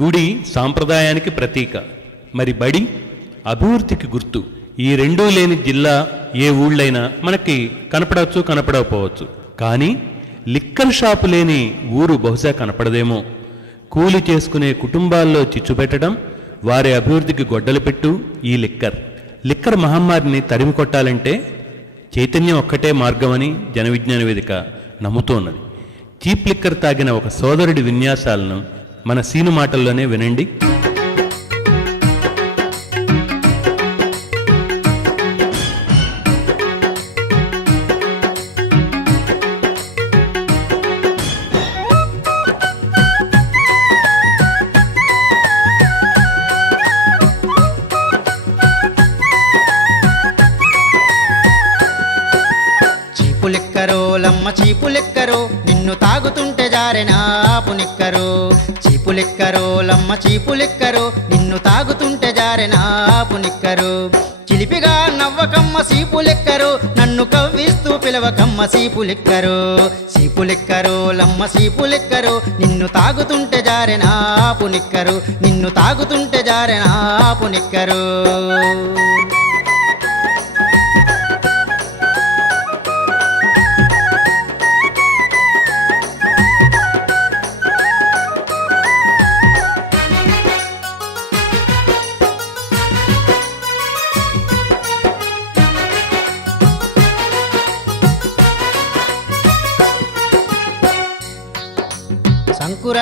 గుడి సాంప్రదాయానికి ప్రతీక. మరి బడి? అభివృద్ధికి గుర్తు. ఈ రెండూ లేని జిల్లా ఏ ఊళ్ళైనా మనకి కనపడవచ్చు కనపడకపోవచ్చు. కానీ లిక్కర్ షాపు లేని ఊరు బహుశా కనపడదేమో. కూలి చేసుకునే కుటుంబాల్లో చిచ్చు పెట్టడం వారి అభివృద్ధికి గొడ్డలు పెట్టు ఈ లిక్కర్. లిక్కర్ మహమ్మారిని తరిమి కొట్టాలంటే చైతన్యం ఒక్కటే మార్గమని జనవిజ్ఞాన వేదిక నమ్ముతోన్నది చీప్ లిక్కర్ తాగిన ఒక సోదరుడి విన్యాసాలను మన సీను మాటల్లోనే వినండి. చీపులెక్కరో లమ్మ చీపులెక్కరో నిన్ను తాగుతుంటే జారెనా ఆపు చీపులెక్కరో లమ్మ చీపులెక్కరో నిన్ను తాగుతుంటే జారెనా ఆపు నిక్కరు చిలిపిగా నవ్వకమ్మ సీపులెక్కరు నన్ను కవ్విస్తూ పిలవకమ్మ సీపులెక్కరు. సీపులెక్కరు లమ్మ సీపులెక్కరు నిన్ను తాగుతుంటే జారెనా ఆపు నిక్కరు నిన్ను తాగుతుంటే జారెనా నిక్కరు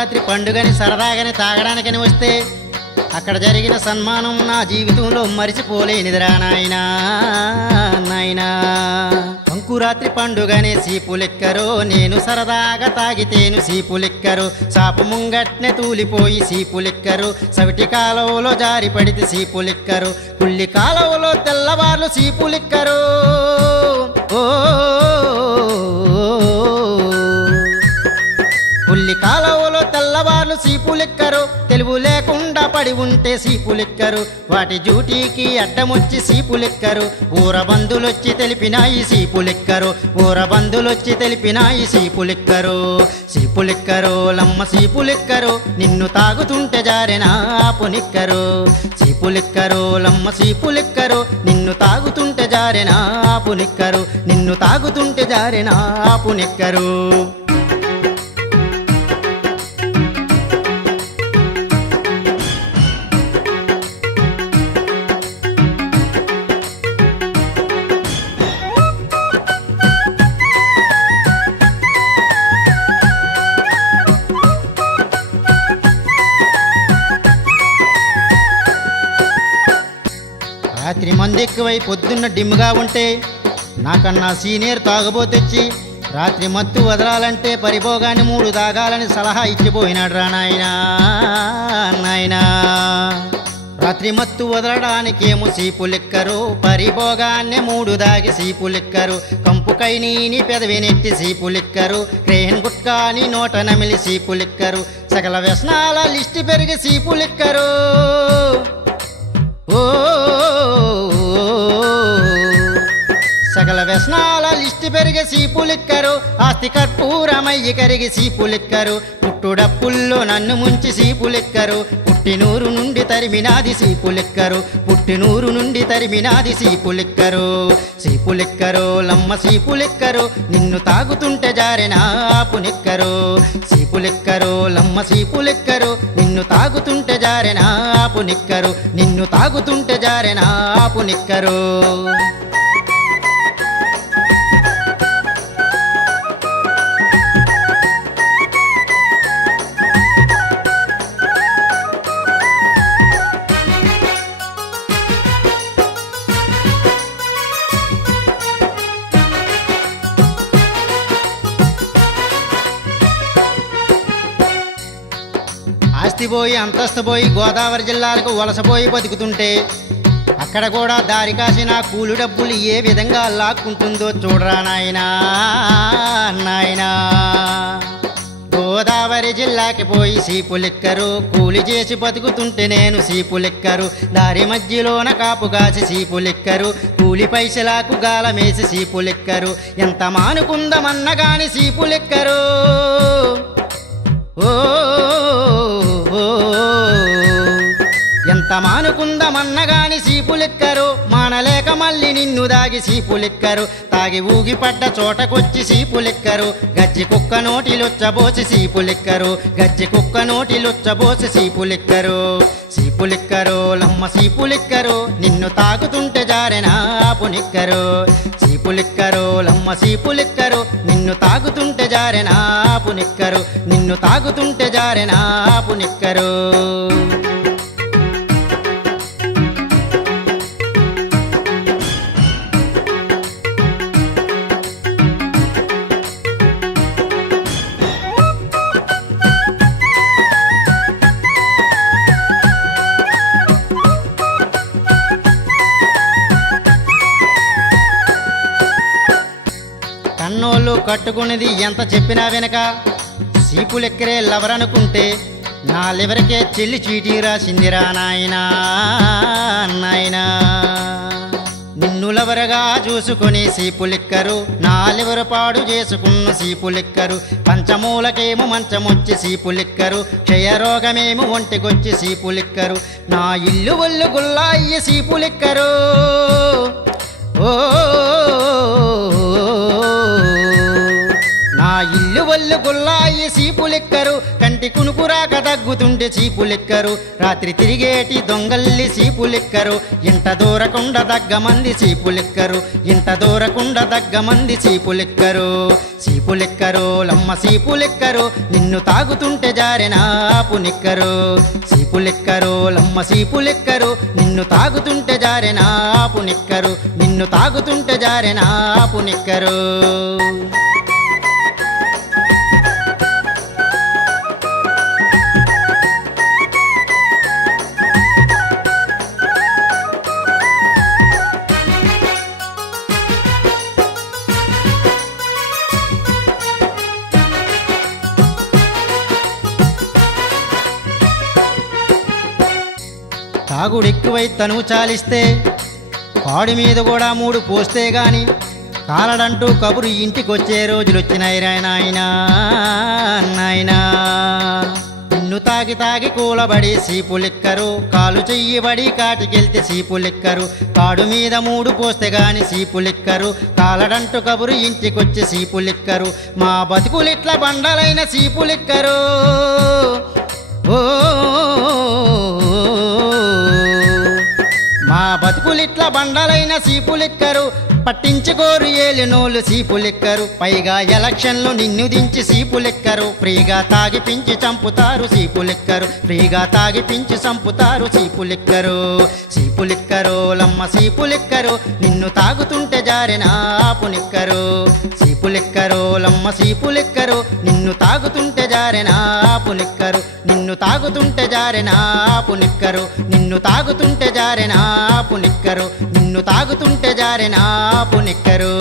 శివరాత్రి పండుగని సరదాగాని తాగడానికని వస్తే అక్కడ జరిగిన సన్మానం నా జీవితంలో మరిచిపోలేనిదిరా నాయనా నాయనా. అంకురాత్రి పండుగనే సీపులెక్కరో నేను సరదాగా తాగితేను సీపులెక్కరు సాపు ముంగట్నే తూలిపోయి సీపులెక్కరు సవిటి కాలువలో జారి పడితే సీపులెక్కరు కాలువలో తెల్లవార్లు సీపులెక్కరు పడి ఉంటే సీపులెక్కరు. వాటి డ్యూటీకి అడ్డమొచ్చి సీపులెక్కరు. ఊర బంధులొచ్చి తెలిపినాయి సీపు లెక్కరు ఊర బంధులొచ్చి తెలిపినాయి సీపు సీపులెక్కరు లమ్మ సీపులెక్కరు. నిన్ను తాగుతుంటే జారెనా ఆపునిక్కరు నిక్కరు లమ్మ సీపులెక్కరు. నిన్ను తాగుతుంటే జారెనా ఆపునిక్కరు నిన్ను తాగుతుంటే జారెనా ఆపు మందెక్కువై ఎక్కువై పొద్దున్న డిమ్గా ఉంటే నాకన్నా సీనియర్ తాగబోతెచ్చి రాత్రి మత్తు వదలాలంటే పరిభోగాన్ని మూడు తాగాలని సలహా ఇచ్చిపోయినాడు రా నాయనా. నాయనా. రాత్రి మత్తు వదలడానికేమో సీపు లెక్కరు పరిభోగాన్నే మూడు దాగి సీపు లెక్కరు. కంపుకై నీని పెదవి నెట్టి సీపు లెక్కరు క్రేహన్ గుట్కాని నోట నమిలి సీపు లెక్కరు. సకల వ్యసనాల లిస్టు పెరిగి సీపు లెక్కరు. ఓ సకల వ్యసనాల లిస్టు పెరిగి సీపులిక్కరు. ఆస్తి కర్పూరమయ్యి కరిగి సీపులిక్కరు. పుట్టుడప్పుల్లో నన్ను ముంచి సీపులిక్కరు. పుట్టినూరు నుండి తరిమినాది సీపులిక్కరు. పుట్టినూరు నుండి తరిమినాది సీపులిక్కరు. సీపులిక్కరు లమ్మ సీపులిక్కరు. నిన్ను తాగుతుంటే జారెనా ఆపు నిక్కరు. సీపులిక్కరు లమ్మ సీపులిక్కరు. నిన్ను తాగుతుంటే జారెనా ఆపు నిక్కరు. నిన్ను తాగుతుంటే జారెనా ఆపు నిక్కరు. ఆస్తి పోయి అంతస్తు పోయి గోదావరి జిల్లాలకు వలసపోయి బతుకుతుంటే అక్కడ కూడా దారి కాసిన కూలి డబ్బులు ఏ విధంగా లాక్కుంటుందో చూడరా నాయనా నాయనా. గోదావరి జిల్లాకి పోయి సీపులెక్కరు కూలి చేసి బతుకుతుంటే నేను సీపులెక్కరు దారి మధ్యలోన కాపు కాసి సీపులెక్కరు కూలి పైసలాకు గాలమేసి సీపులెక్కరు ఎంత మానుకుందమన్న గాని సీపులెక్కరు ఓ, తమానుకుందమన్నగాని సీపులెక్కరు. మానలేక మళ్ళీ నిన్ను దాగి సీపులిక్కరు. తాగి ఊగిపడ్డ చోటకొచ్చి సీపులిక్కరు. గజ్జి కుక్క నోటిలొచ్చబోసి సీపులెక్కరు. గజ్జి కుక్క నోటిలొచ్చబోసి సీపులెక్కరు. సీపులిక్కరు లమ్మ సీపులిక్కరు. నిన్ను తాగుతుంటే జారిన ఆపునిక్కరు. సీపులిక్కరు లమ్మ సీపులిక్కరు. నిన్ను తాగుతుంటే జారిన ఆపునిక్కరు. నిన్ను తాగుతుంటే జారెనా పునిక్కరు కట్టుకునేది ఎంత చెప్పినా వెనక? సీపులెక్కరే లవరనుకుంటే నా లివరికే చెల్లి చీటీ రాసిందిరా నాయనా నాయనా. నిన్ను లవరగా చూసుకొని సీపులిక్కరు నా లివరు పాడు చేసుకున్న సీపులిక్కరు. పంచమూలకేమో మంచమొచ్చి సీపులిక్కరు క్షయరోగమేమో ఒంటికొచ్చి సీపులిక్కరు. నా ఇల్లు ఒళ్ళు గుల్లాయ్య సీపులిక్కరు. కళ్ళు గుల్లాయి సీపులెక్కరు. కంటి కునుకురాక దగ్గుతుంటే సీపులెక్కరు. రాత్రి తిరిగేటి దొంగల్లి సీపులెక్కరు. ఇంట దూరకుండ దగ్గ మంది సీపులెక్కరు. ఇంట దూరకుండ దగ్గ మంది సీపులెక్కరు. సీపులెక్కరు లమ్మ సీపులెక్కరు. నిన్ను తాగుతుంటే జారెనాపు పునిక్కరు సీపులెక్కరు లమ్మ సీపులెక్కరు. నిన్ను తాగుతుంటే జారెనాపు పునిక్కరు నిన్ను తాగుతుంటే జారెనా నిక్కరు తాగుడెక్కువై తనువు చాలిస్తే పాడి మీద కూడా మూడు పోస్తే గాని కాలడంటూ కబురు ఇంటికొచ్చే రోజులు వచ్చినాయి నాయనా నాయనా. నిన్ను తాగి తాగి కూలబడి సీపులెక్కరు కాలు చెయ్యబడి కాటికెళ్తే సీపులెక్కరు కాడు మీద మూడు పోస్తే గాని సీపులెక్కరు కాలడంటూ కబురు ఇంటికొచ్చి సీపులెక్కరు మా బతుకులిట్ల బండలైన సీపులెక్కరు. ఓ బతుకులిట్ల బండలైన సీపులెక్కరు. పట్టించుకోరు ఏలినోళ్ళు సీపులెక్కరు. పైగా ఎలక్షన్లు నిన్ను దించి సీపులెక్కరు. ఫ్రీగా తాగిపించి చంపుతారు సీపులెక్కరు. ఫ్రీగా తాగిపించి చంపుతారు సీపులెక్కరు. సీపులెక్కరు లమ్మ సీపులెక్కరు. నిన్ను తాగుతుంటే జారెనా పునిక్కరు సీపులెక్కరు లమ్మ సీపులెక్కరు. నిన్ను తాగుతుంటే జారెనా పునిక్కరు నిన్ను తాగుతుంటే జారెన ఆపు నిక్కరు నిన్ను తాగుతుంటే జారెన ఆపు నిక్కరు నిన్ను తాగుతుంటే జారెనా పునిక్కరు